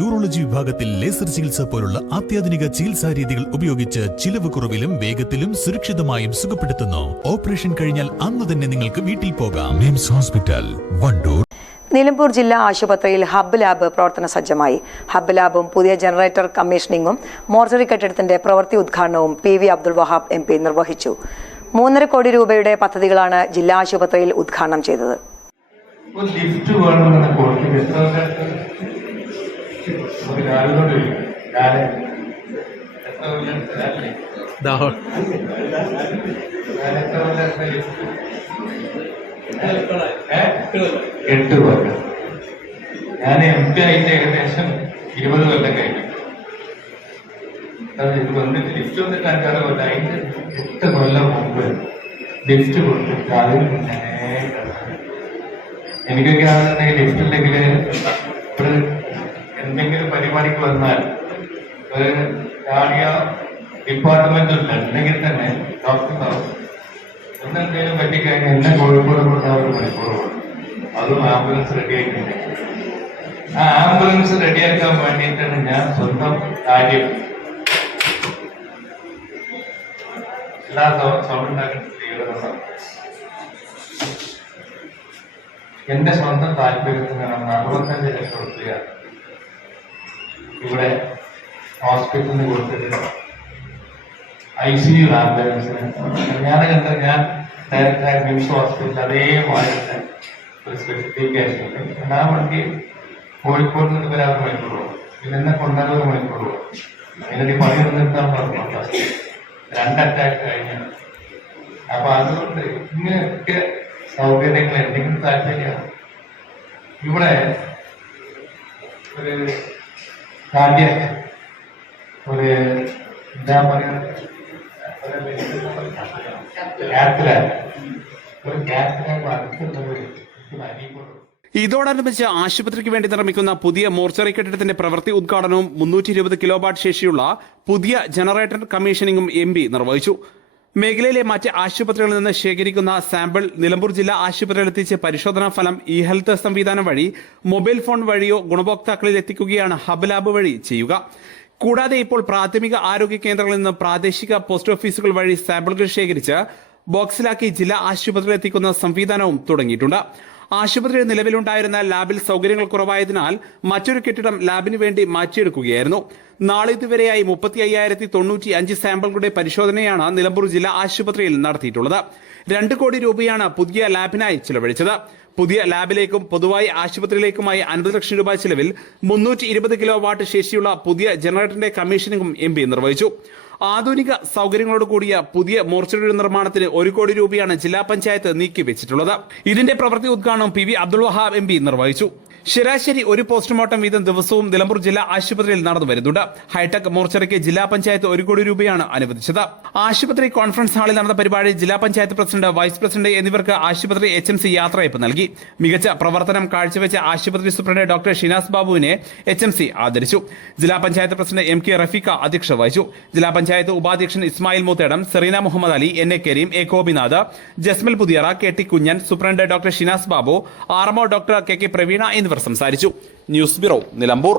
Urology വിഭാഗത്തിൽ laser ചികിത്സ പോലുള്ള അത്യാധുനിക ചികിത്സാ രീതികൾ ഉപയോഗിച്ച് ചിലവ് കുറവിലും വേഗത്തിലും സുരക്ഷിതമായും സുഖപ്പെടുത്തുന്നു. ഓപ്പറേഷൻ കഴിഞ്ഞാൽ അന്ന് തന്നെ നിങ്ങൾക്ക് വീട്ടിൽ പോകാം. മിംസ് ഹോസ്പിറ്റൽ, വണ്ടൂർ. നിലമ്പൂർ ജില്ലാ ആശുപത്രിയിൽ ഹബ്ബ് ലാബ് പ്രവർത്തന സജ്ജമായി. ഹബ്ബ് ലാബും പുതിയ ജനറേറ്റർ കമ്മീഷനിങ്ങും മോർച്ചറി കെട്ടിടത്തിന്റെ പ്രവൃത്തി ഉദ്ഘാടനവും PV അബ്ദുൽ വഹാബ് MP നിർവഹിച്ചു. 3.5 കോടി രൂപയുടെ പദ്ധതികളാണ് ജില്ലാ ആശുപത്രിയിൽ ഉദ്ഘാടനം ചെയ്തത്. ഞാൻ MP ആയിട്ട് ഏകദേശം 20 കൊല്ലം കഴിഞ്ഞു. ഇത് വന്നിട്ട് ലിഫ്റ്റ് വന്നിട്ട് 5-6 കൊല്ലം. അതിന്റെ 8 കൊല്ലം മുമ്പ് ലിഫ്റ്റ് കൊടുത്തിട്ട് അതിൽ എനിക്കൊക്കെ ആണെന്നുണ്ടെങ്കിൽ ലിഫ്റ്റ് ഉണ്ടെങ്കിൽ ഒരു എന്തെങ്കിലും പരിപാടിക്ക് വന്നാൽ ഒരു കാർഡിയോ ഡിപ്പാർട്ട്മെന്റ് ഉണ്ടെങ്കിൽ തന്നെ ഡോക്ടർമാർ എന്തെങ്കിലും പറ്റിക്കഴിഞ്ഞാൽ എന്നെ കോഴിക്കോട് കൊടുത്താൽ ഒരു മണിക്കൂർ കൊടുക്കും. അതും ആംബുലൻസ് റെഡിയാക്കിയിട്ടുണ്ട്. ആ ആംബുലൻസ് റെഡിയാക്കാൻ വേണ്ടിയിട്ടാണ് ഞാൻ സ്വന്തം കാര്യം എല്ലാ സൗണ്ട് ഉണ്ടാക്കുന്ന സ്ത്രീകളുണ്ടാവും. എന്റെ സ്വന്തം താല്പര്യത്തിനാണ് 65 ലക്ഷം രൂപ ഇവിടെ ഹോസ്പിറ്റലിന് കൊടുത്തിട്ട് ICU ആംബുലൻസിന് ഞാൻ ഡയറക്റ്റായ മിംസ് ഹോസ്പിറ്റൽ അതേമാതിരി ഒരു സ്പെസിഫിക്കേഷൻ ഞാൻ വണ്ടി കോഴിക്കോട് നിന്ന് വരെ 1 മണിക്കൂർ പോകും. പിന്നെ എന്നെ കൊണ്ടുവരാൻ 1 മണിക്കൂർ പോകും. എന്നിട്ട് പണി നിർത്താൻ പറഞ്ഞു 2 അറ്റാക്ക് കഴിഞ്ഞു. അപ്പൊ അതുകൊണ്ട് ഇങ്ങനെയൊക്കെ സൗകര്യങ്ങൾ എന്തെങ്കിലും താല്പര്യമാണ്. ഇവിടെ ഒരു കാർഡിയക് ഒരു എന്താ പറയുക ഇതോടനുബന്ധിച്ച് ആശുപത്രിക്ക് വേണ്ടി നിർമ്മിക്കുന്ന പുതിയ മോർച്ചറി കെട്ടിടത്തിന്റെ പ്രവൃത്തി ഉദ്ഘാടനവും 320 കിലോവാട്ട് ശേഷിയുള്ള പുതിയ ജനറേറ്റർ കമ്മീഷനിങ്ങും MP നിർവഹിച്ചു. മേഖലയിലെ മറ്റ് ആശുപത്രികളിൽ നിന്ന് ശേഖരിക്കുന്ന സാമ്പിൾ നിലമ്പൂർ ജില്ലാ ആശുപത്രിയിൽ എത്തിച്ച് പരിശോധനാ ഫലം ഹെൽത്ത് സംവിധാനം വഴി മൊബൈൽ ഫോൺ വഴിയോ ഗുണഭോക്താക്കളിൽ എത്തിക്കുകയാണ് ഹബ്ബ് ലാബ് വഴി ചെയ്യുക. കൂടാതെ ഇപ്പോൾ പ്രാഥമിക ആരോഗ്യ കേന്ദ്രങ്ങളിൽ നിന്ന് പ്രാദേശിക പോസ്റ്റ് ഓഫീസുകൾ വഴി സാമ്പിളുകൾ ശേഖരിച്ച് ബോക്സിലാക്കി ജില്ലാ ആശുപത്രിയിൽ എത്തിക്കുന്ന സംവിധാനവും തുടങ്ങിയിട്ടുണ്ട്. ആശുപത്രിയിൽ നിലവിലുണ്ടായിരുന്ന ലാബിൽ സൗകര്യങ്ങൾ കുറവായതിനാൽ മറ്റൊരു കെട്ടിടം ലാബിന് വേണ്ടി മാറ്റിയെടുക്കുകയായിരുന്നു. നാളെ ഇതുവരെയായി 35,095 സാമ്പിളുകളുടെ പരിശോധനയാണ് നിലമ്പൂർ ജില്ലാ ആശുപത്രിയിൽ നടത്തിയിട്ടുള്ളത്. 2 കോടി രൂപയാണ് പുതിയ ലാബിനായി ചിലവഴിച്ചത്. പുതിയ ലാബിലേക്കും പൊതുവായി ആശുപത്രിയിലേക്കുമായി 50 ലക്ഷം രൂപ ചിലവിൽ 320 കിലോവാട്ട് ശേഷിയുള്ള പുതിയ ജനറേറ്ററിന്റെ കമ്മീഷനിങ്ങും MP നിർവഹിച്ചു. ആധുനിക സൗകര്യങ്ങളോട് കൂടിയ പുതിയ മോർച്ചറിയുടെ നിർമ്മാണത്തിന് 1 കോടി രൂപയാണ് ജില്ലാ പഞ്ചായത്ത് നീക്കിവെച്ചിട്ടുള്ളത്. ഇതിന്റെ പ്രവൃത്തി ഉദ്ഘാടനം PV അബ്ദുൽ വഹാബ് MP നിർവഹിച്ചു. ശരാശരി 1 പോസ്റ്റ്മോർട്ടം വീതം ദിവസവും നിലമ്പൂർ ജില്ലാ ആശുപത്രിയിൽ നടന്നു വരുന്നുണ്ട്. ഹൈടെക് മോർച്ചറിക്ക് ജില്ലാ പഞ്ചായത്ത് 1 കോടി രൂപയാണ് അനുവദിച്ചത്. ആശുപത്രി കോൺഫറൻസ് ഹാളിൽ നടന്ന പരിപാടി ജില്ലാ പഞ്ചായത്ത് പ്രസിഡന്റ്, വൈസ് പ്രസിഡന്റ് എന്നിവർക്ക് ആശുപത്രി HMC യാത്രയയപ്പ് നൽകി. മികച്ച പ്രവർത്തനം കാഴ്ചവെച്ച ആശുപത്രി സൂപ്രണ്ട് ഡോക്ടർ ഷിനാസ് ബാബുവിനെ HMC ആദരിച്ചു. ജില്ലാ പഞ്ചായത്ത് പ്രസിഡന്റ് MK റഫീഖ അധ്യക്ഷത വഹിച്ചു. ജില്ലാ പഞ്ചായത്ത് ഉപാധ്യക്ഷൻ Ismail Moothedam, Sereena Muhammad Ali, NA Kareem, A Gopinath, Jasmal Puthiyara, KT Kunjan, superintendent doctor Shinas Babu, RMO doctor KK Praveena എന്നിവർ സംസാരിച്ചു. News bureau, Nilambur.